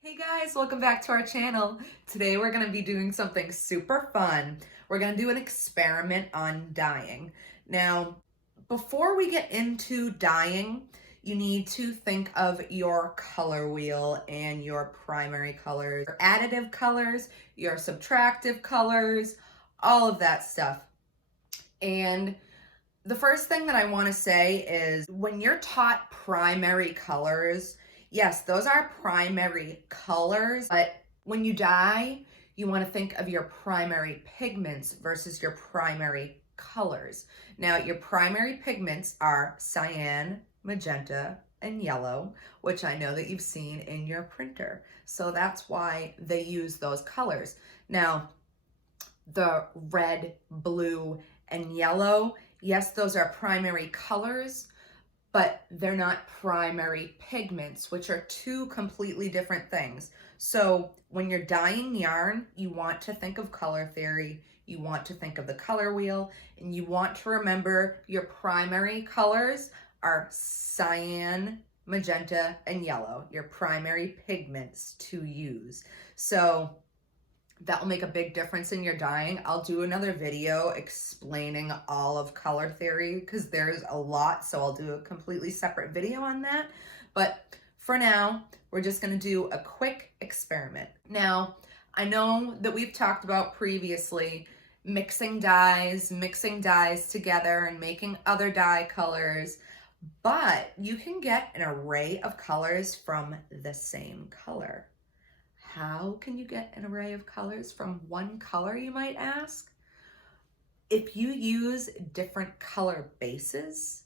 Hey guys, welcome back to our channel. Today we're going to be doing something super fun. We're going to do an experiment on dyeing. Now, before we get into dyeing, you need to think of your color wheel and your primary colors, your additive colors, your subtractive colors, all of that stuff. And the first thing that I want to say is when you're taught primary colors, yes, those are primary colors, but when you dye, you want to think of your primary pigments versus your primary colors. Now, your primary pigments are cyan, magenta, and yellow, which I know that you've seen in your printer. So that's why they use those colors. Now, the red, blue, and yellow, yes, those are primary colors, but they're not primary pigments, which are two completely different things. So when you're dyeing yarn, you want to think of color theory, you want to think of the color wheel, and you want to remember your primary colors are cyan, magenta, and yellow, your primary pigments to use. So that will make a big difference in your dyeing. I'll do another video explaining all of color theory because there's a lot, so I'll do a completely separate video on that. But for now, we're just going to do a quick experiment. Now, I know that we've talked about previously mixing dyes together and making other dye colors, but you can get an array of colors from the same color. How can you get an array of colors from one color, you might ask? If you use different color bases,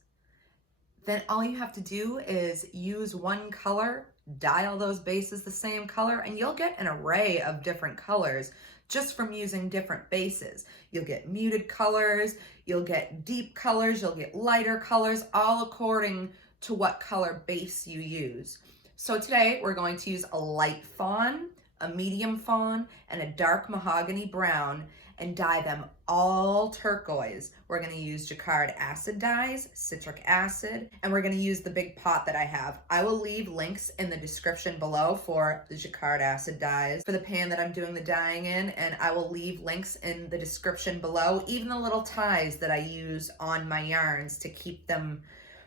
then all you have to do is use one color, dye all those bases the same color, and you'll get an array of different colors just from using different bases. You'll get muted colors, you'll get deep colors, you'll get lighter colors, all according to what color base you use. So today we're going to use a light fawn, a medium fawn, and a dark mahogany brown and dye them all turquoise. We're going to use Jacquard acid dyes, citric acid, and we're going to use the big pot that I have. I will leave links in the description below for the Jacquard acid dyes, for the pan that I'm doing the dyeing in, and I will leave links in the description below, even the little ties that I use on my yarns to keep them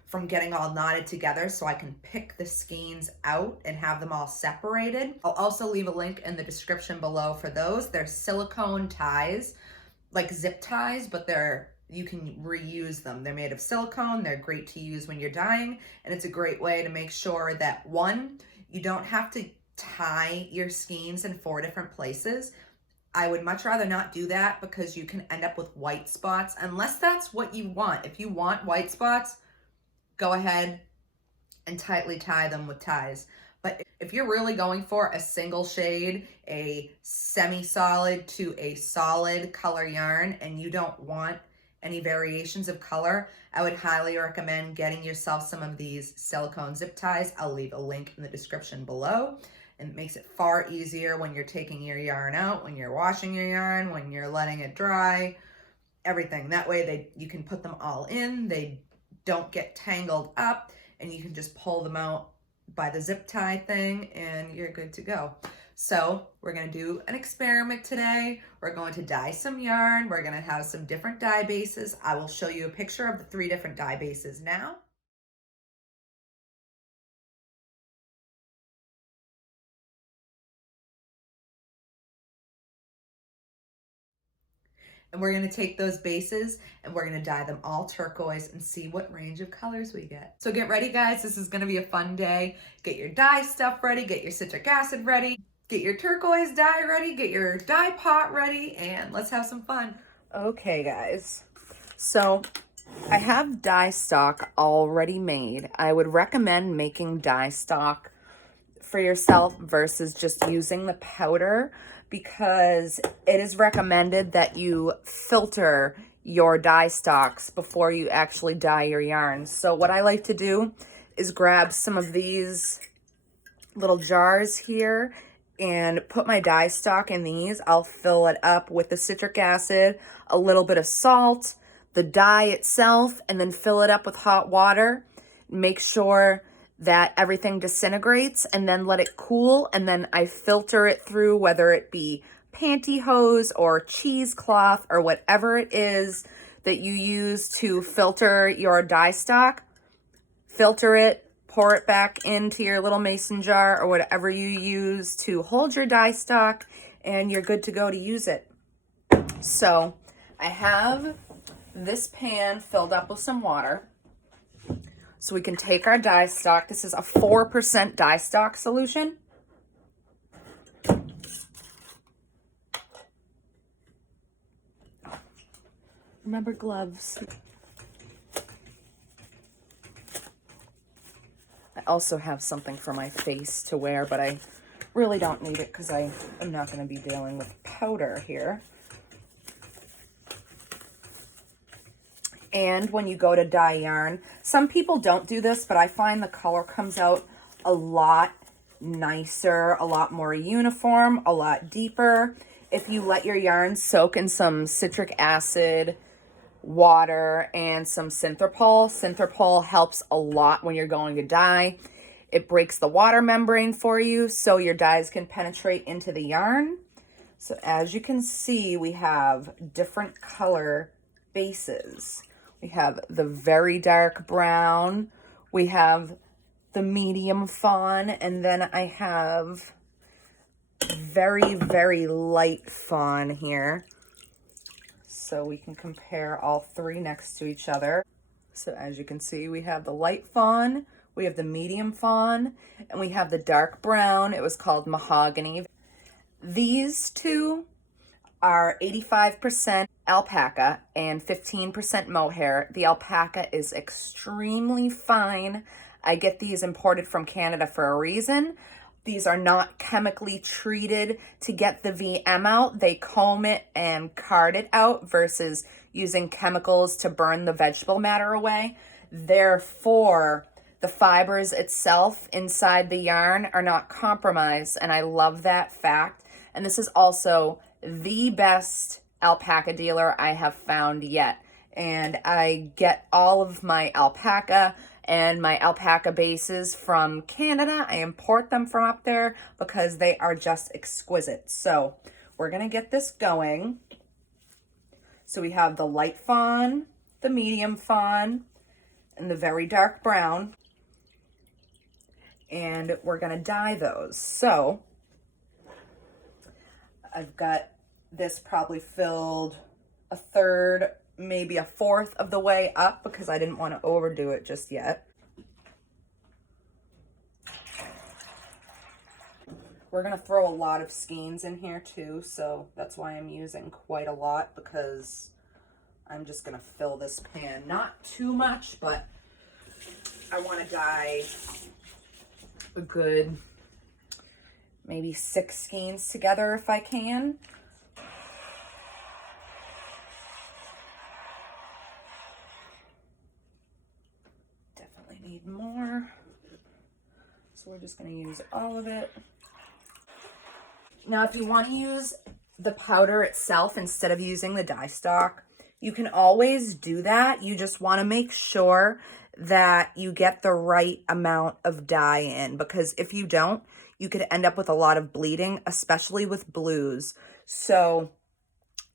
from getting all knotted together so I can pick the skeins out and have them all separated. I'll also leave a link in the description below for those. They're silicone ties, like zip ties, but you can reuse them. They're made of silicone. They're great to use when you're dyeing, and it's a great way to make sure that, one, you don't have to tie your skeins in 4 different places. I would much rather not do that because you can end up with white spots, unless that's what you want. If you want white spots, go ahead and tightly tie them with ties. But if you're really going for a single shade, a semi-solid to a solid color yarn, and you don't want any variations of color, I would highly recommend getting yourself some of these silicone zip ties. I'll leave a link in the description below. And it makes it far easier when you're taking your yarn out, when you're washing your yarn, when you're letting it dry, everything. That way you can put them all in. They don't get tangled up, and you can just pull them out by the zip tie thing and you're good to go. So we're going to do an experiment today. We're going to dye some yarn. We're going to have some different dye bases. I will show you a picture of the 3 different dye bases now. And we're going to take those bases and we're going to dye them all turquoise and see what range of colors we get. So get ready, guys. This is going to be a fun day. Get your dye stuff ready. Get your citric acid ready. Get your turquoise dye ready. Get your dye pot ready. And let's have some fun. Okay, guys. So I have dye stock already made. I would recommend making dye stock for yourself versus just using the powder, because it is recommended that you filter your dye stocks before you actually dye your yarn. So what I like to do is grab some of these little jars here and put my dye stock in these. I'll fill it up with the citric acid, a little bit of salt, the dye itself, and then fill it up with hot water. Make sure that everything disintegrates, and then let it cool, and then I filter it through, whether it be pantyhose or cheesecloth or whatever it is that you use to filter your dye stock. Filter it, pour it back into your little mason jar or whatever you use to hold your dye stock, and you're good to go to use it. So I have this pan filled up with some water. So we can take our dye stock. This is a 4% dye stock solution. Remember gloves. I also have something for my face to wear, but I really don't need it because I am not going to be dealing with powder here. And when you go to dye yarn, some people don't do this, but I find the color comes out a lot nicer, a lot more uniform, a lot deeper if you let your yarn soak in some citric acid, water, and some Synthropol. Synthropol helps a lot when you're going to dye. It breaks the water membrane for you so your dyes can penetrate into the yarn. So as you can see, we have different color bases. We have the very dark brown, we have the medium fawn, and then I have very, very light fawn here. So we can compare all three next to each other. So as you can see, we have the light fawn, we have the medium fawn, and we have the dark brown. It was called mahogany. These two are 85% alpaca and 15% mohair. The alpaca is extremely fine. I get these imported from Canada for a reason. These are not chemically treated to get the VM out. They comb it and card it out versus using chemicals to burn the vegetable matter away. Therefore, the fibers itself inside the yarn are not compromised, and I love that fact. And this is also the best alpaca dealer I have found yet. And I get all of my alpaca and my alpaca bases from Canada. I import them from up there because they are just exquisite. So we're gonna get this going. So we have the light fawn, the medium fawn, and the very dark brown. And we're gonna dye those. So I've got this probably filled a third, maybe a fourth of the way up because I didn't want to overdo it just yet. We're going to throw a lot of skeins in here too, so that's why I'm using quite a lot, because I'm just going to fill this pan. Not too much, but I want to dye a good maybe 6 skeins together if I can. Definitely need more. So we're just going to use all of it. Now, if you want to use the powder itself instead of using the dye stock, you can always do that. You just want to make sure that you get the right amount of dye in, because if you don't, you could end up with a lot of bleeding, especially with blues. So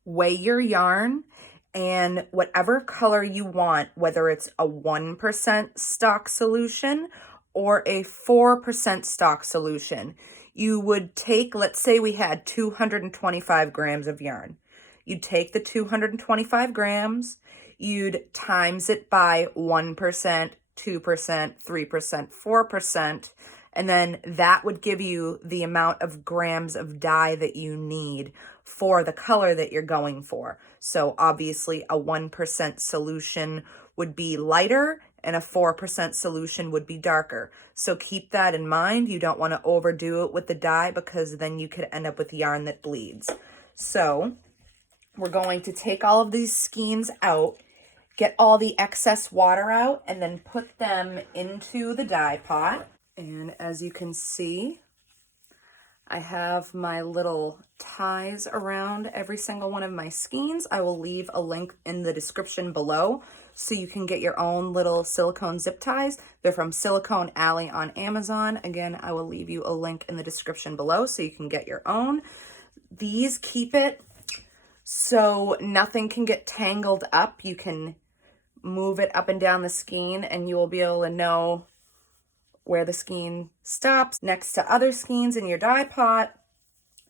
weigh your yarn, and whatever color you want, whether it's a 1% stock solution or a 4% stock solution, you would take, let's say we had 225 grams of yarn. You'd take the 225 grams, you'd times it by 1%, 2%, 3%, 4%, and then that would give you the amount of grams of dye that you need for the color that you're going for. So obviously a 1% solution would be lighter and a 4% solution would be darker. So keep that in mind. You don't want to overdo it with the dye because then you could end up with yarn that bleeds. So we're going to take all of these skeins out, get all the excess water out, and then put them into the dye pot. And as you can see, I have my little ties around every single one of my skeins. I will leave a link in the description below so you can get your own little silicone zip ties. They're from Silicone Alley on Amazon. Again, I will leave you a link in the description below so you can get your own. These keep it so nothing can get tangled up. You can move it up and down the skein and you will be able to know where the skein stops next to other skeins in your dye pot.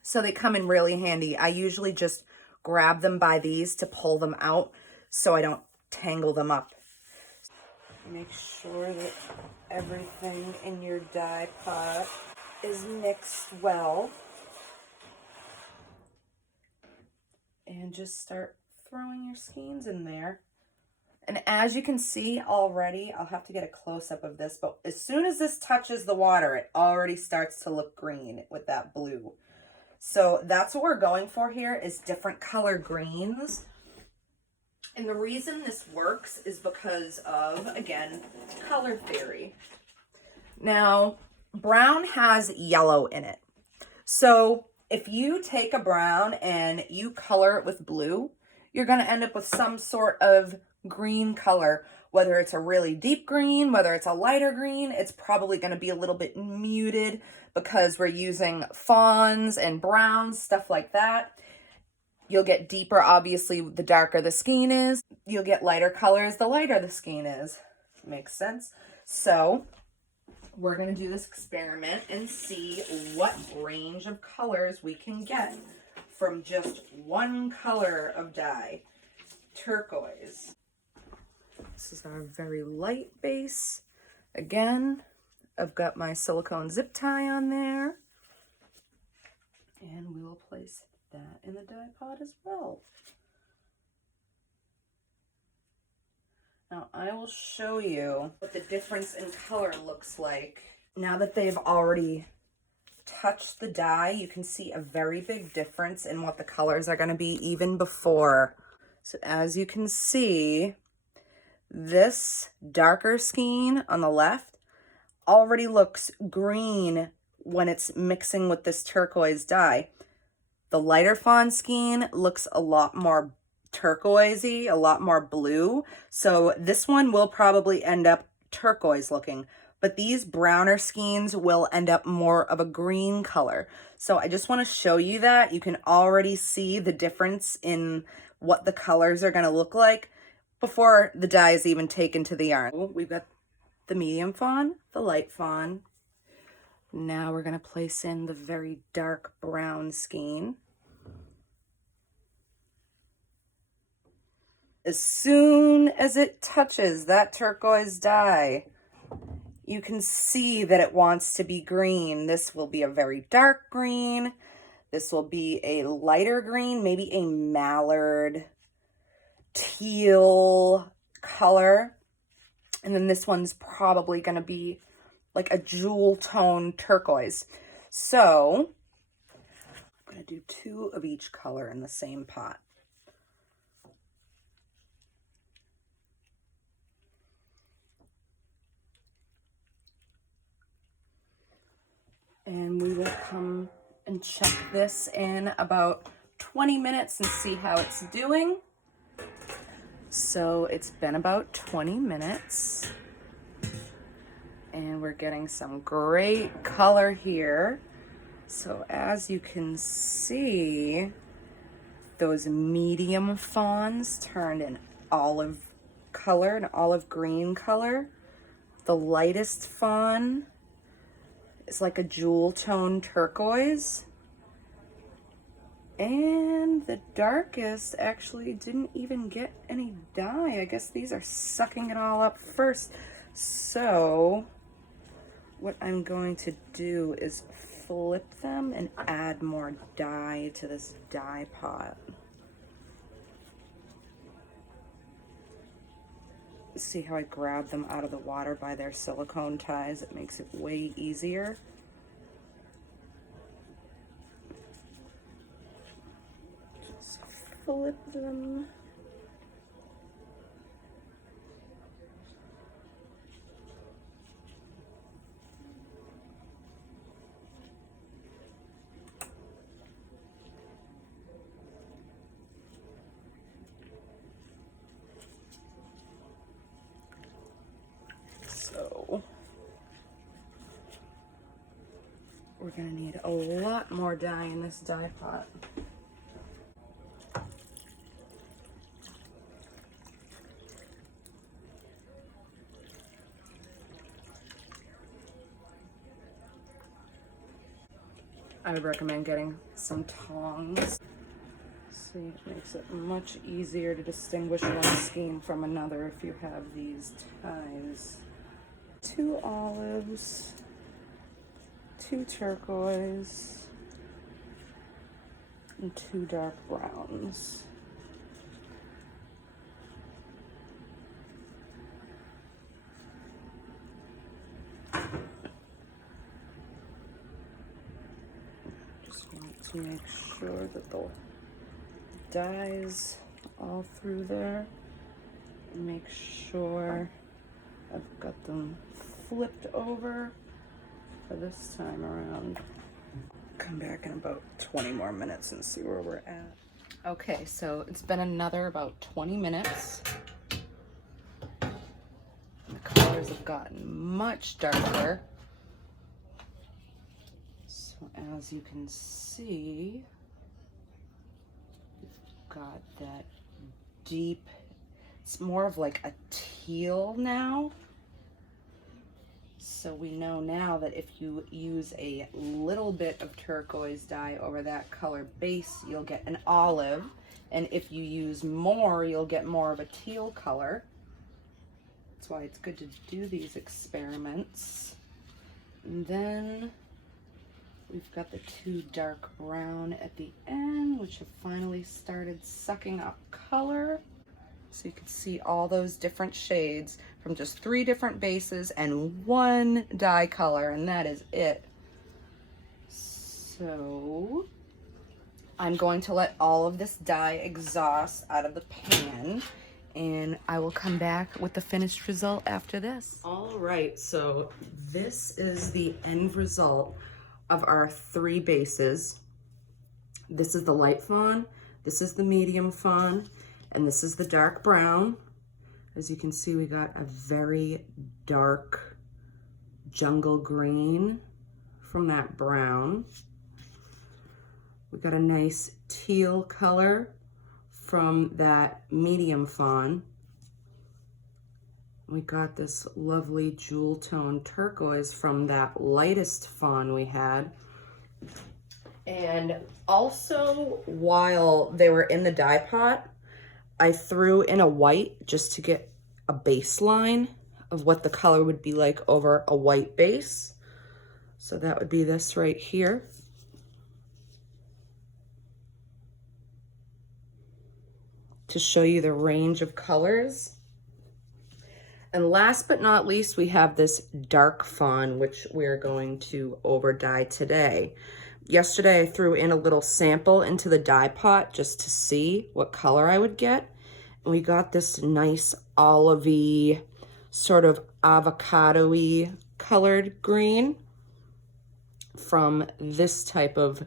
So they come in really handy. I usually just grab them by these to pull them out so I don't tangle them up. Make sure that everything in your dye pot is mixed well. And just start throwing your skeins in there. And as you can see already, I'll have to get a close-up of this, but as soon as this touches the water, it already starts to look green with that blue. So that's what we're going for here, is different color greens. And the reason this works is because of, again, color theory. Now, brown has yellow in it. So if you take a brown and you color it with blue, you're going to end up with some sort of green color, whether it's a really deep green, whether it's a lighter green. It's probably going to be a little bit muted because we're using fawns and browns, stuff like that. You'll get deeper, obviously, the darker the skein is. You'll get lighter colors the lighter the skein is. Makes sense? So we're going to do this experiment and see what range of colors we can get from just one color of dye, turquoise. This is our very light base. Again, I've got my silicone zip tie on there. And we will place that in the dye pot as well. Now I will show you what the difference in color looks like. Now that they've already touched the dye, you can see a very big difference in what the colors are going to be even before. So as you can see, this darker skein on the left already looks green when it's mixing with this turquoise dye. The lighter fawn skein looks a lot more turquoisey, a lot more blue. So this one will probably end up turquoise looking, but these browner skeins will end up more of a green color. So I just want to show you that. You can already see the difference in what the colors are going to look like before the dye is even taken to the yarn. We've got the medium fawn, the light fawn. Now we're going to place in the very dark brown skein. As soon as it touches that turquoise dye, you can see that it wants to be green. This will be a very dark green. This will be a lighter green, maybe a mallard teal color. And then this one's probably going to be like a jewel tone turquoise. So I'm going to do 2 of each color in the same pot. And we will come and check this in about 20 minutes and see how it's doing. So it's been about 20 minutes and we're getting some great color here. So as you can see, those medium fawns turned an olive color, an olive green color. The lightest fawn is like a jewel tone turquoise. And the darkest actually didn't even get any dye. I guess these are sucking it all up first. So what I'm going to do is flip them and add more dye to this dye pot. See how I grab them out of the water by their silicone ties? It makes it way easier. Just flip them. we're gonna need a lot more dye in this dye pot. I would recommend getting some tongs. See, it makes it much easier to distinguish one skein from another if you have these ties. 2 olives, 2 turquoise, and 2 dark browns. Just want to make sure that the dyes all through there, and make sure I've got them flipped over for this time around. Come back in about 20 more minutes and see where we're at. Okay, so it's been another about 20 minutes. The colors have gotten much darker. So as you can see, got that deep, it's more of like a teal now. So we know now that if you use a little bit of turquoise dye over that color base, you'll get an olive. And if you use more, you'll get more of a teal color. That's why it's good to do these experiments. And then we've got the 2 dark brown at the end, which have finally started sucking up color. So you can see all those different shades from just 3 different bases and 1 dye color, and that is it. So I'm going to let all of this dye exhaust out of the pan, and I will come back with the finished result after this. All right, so this is the end result of our 3 bases. This is the light fawn, this is the medium fawn, and this is the dark brown. As you can see, we got a very dark jungle green from that brown. We got a nice teal color from that medium fawn. We got this lovely jewel tone turquoise from that lightest fawn we had. And also, while they were in the dye pot, I threw in a white just to get a baseline of what the color would be like over a white base. So that would be this right here. To show you the range of colors. And last but not least, we have this dark fawn, which we're going to over dye today. Yesterday, I threw in a little sample into the dye pot just to see what color I would get. And we got this nice olivey, sort of avocado-y colored green from this type of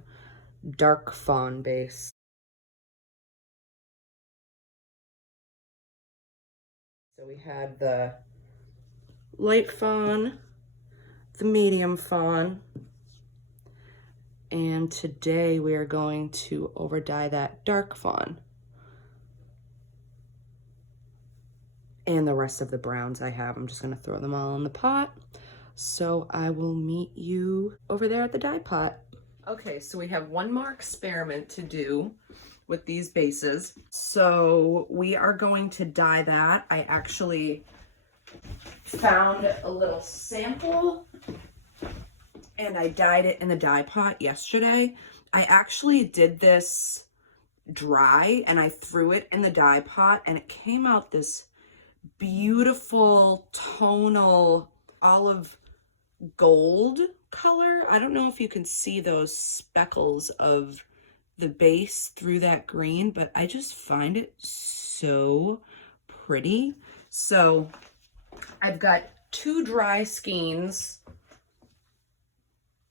dark fawn base. So we had the light fawn, the medium fawn, and today we are going to over dye that dark fawn. And the rest of the browns I have, I'm just gonna throw them all in the pot. So I will meet you over there at the dye pot. Okay, so we have one more experiment to do with these bases. So we are going to dye that. I actually found a little sample and I dyed it in the dye pot yesterday. I actually did this dry and I threw it in the dye pot and it came out this beautiful tonal olive gold color. I don't know if you can see those speckles of the base through that green, but I just find it so pretty. So I've got 2 dry skeins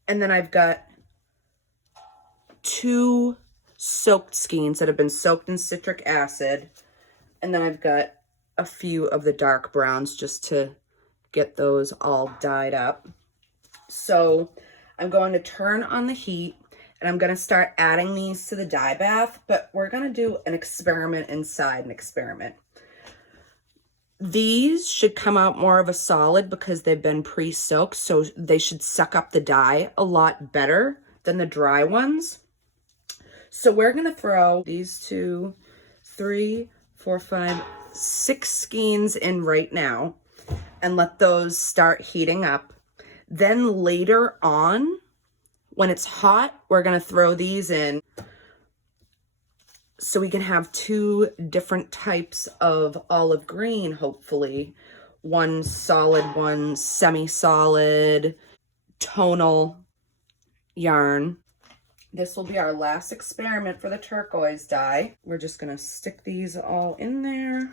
and then I've got 2 soaked skeins that have been soaked in citric acid, and then I've got a few of the dark browns just to get those all dyed up. So I'm going to turn on the heat and I'm going to start adding these to the dye bath, but we're going to do an experiment inside an experiment. These should come out more of a solid because they've been pre-soaked, so they should suck up the dye a lot better than the dry ones. So we're going to throw these 2, 3, 4, 5, 6 skeins in right now and let those start heating up. Then later on, when it's hot, we're going to throw these in so we can have 2 different types of olive green, hopefully. One solid, one semi-solid, tonal yarn. This will be our last experiment for the turquoise dye. We're just gonna stick these all in there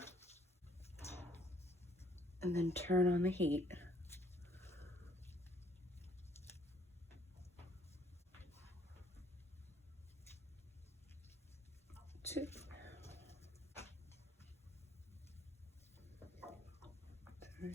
and then turn on the heat. Two. 3.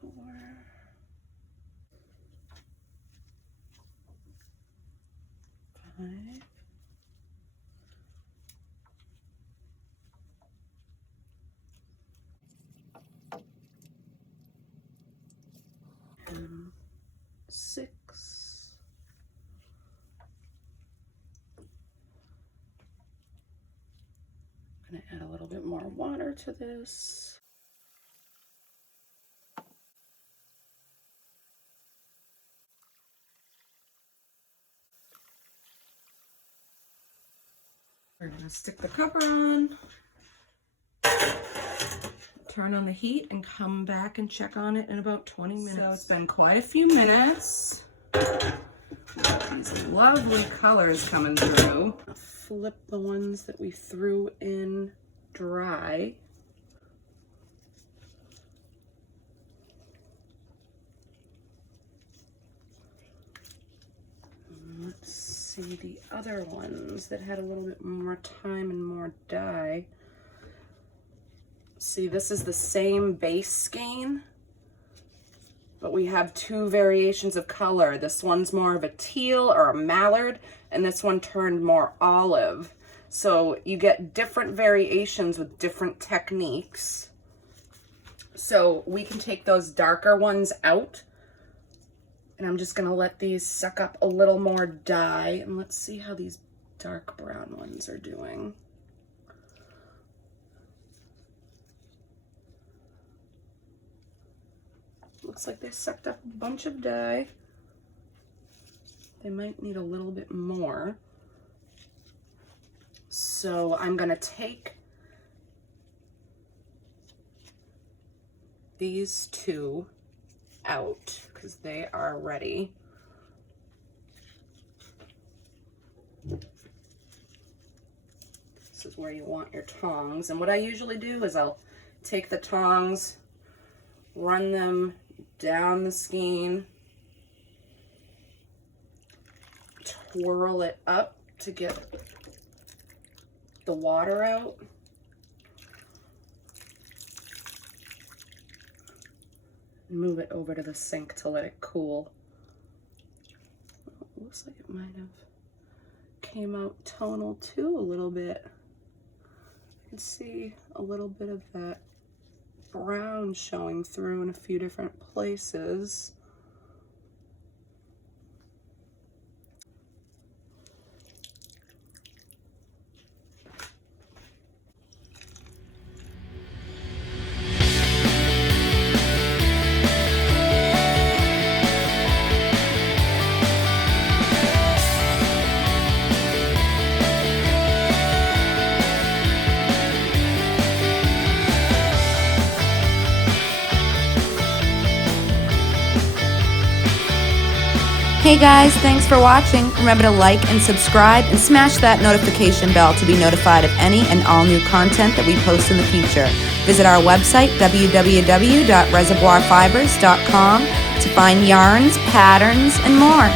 4. 5. And 6. I'm going to add a little bit more water to this. We're going to stick the cover on, turn on the heat, and come back and check on it in about 20 minutes. So it's been quite a few minutes. These lovely colors coming through. Flip the ones that we threw in dry. Let's see the other ones that had a little bit more time and more dye. See, this is the same base skein, but we have 2 variations of color. This one's more of a teal or a mallard, and this one turned more olive. So you get different variations with different techniques. So we can take those darker ones out, and I'm just gonna let these suck up a little more dye, and let's see how these dark brown ones are doing. Looks like they sucked up a bunch of dye. They might need a little bit more. So I'm gonna take these 2 out because they are ready. This is where you want your tongs. And what I usually do is I'll take the tongs, run them down the skein, twirl it up to get the water out, and move it over to the sink to let it cool. It looks like it might have came out tonal too a little bit. You can see a little bit of that brown showing through in a few different places. Hey guys, thanks for watching. Remember to like and subscribe and smash that notification bell to be notified of any and all new content that we post in the future. Visit our website, www.reservoirfibers.com, to find yarns, patterns, and more.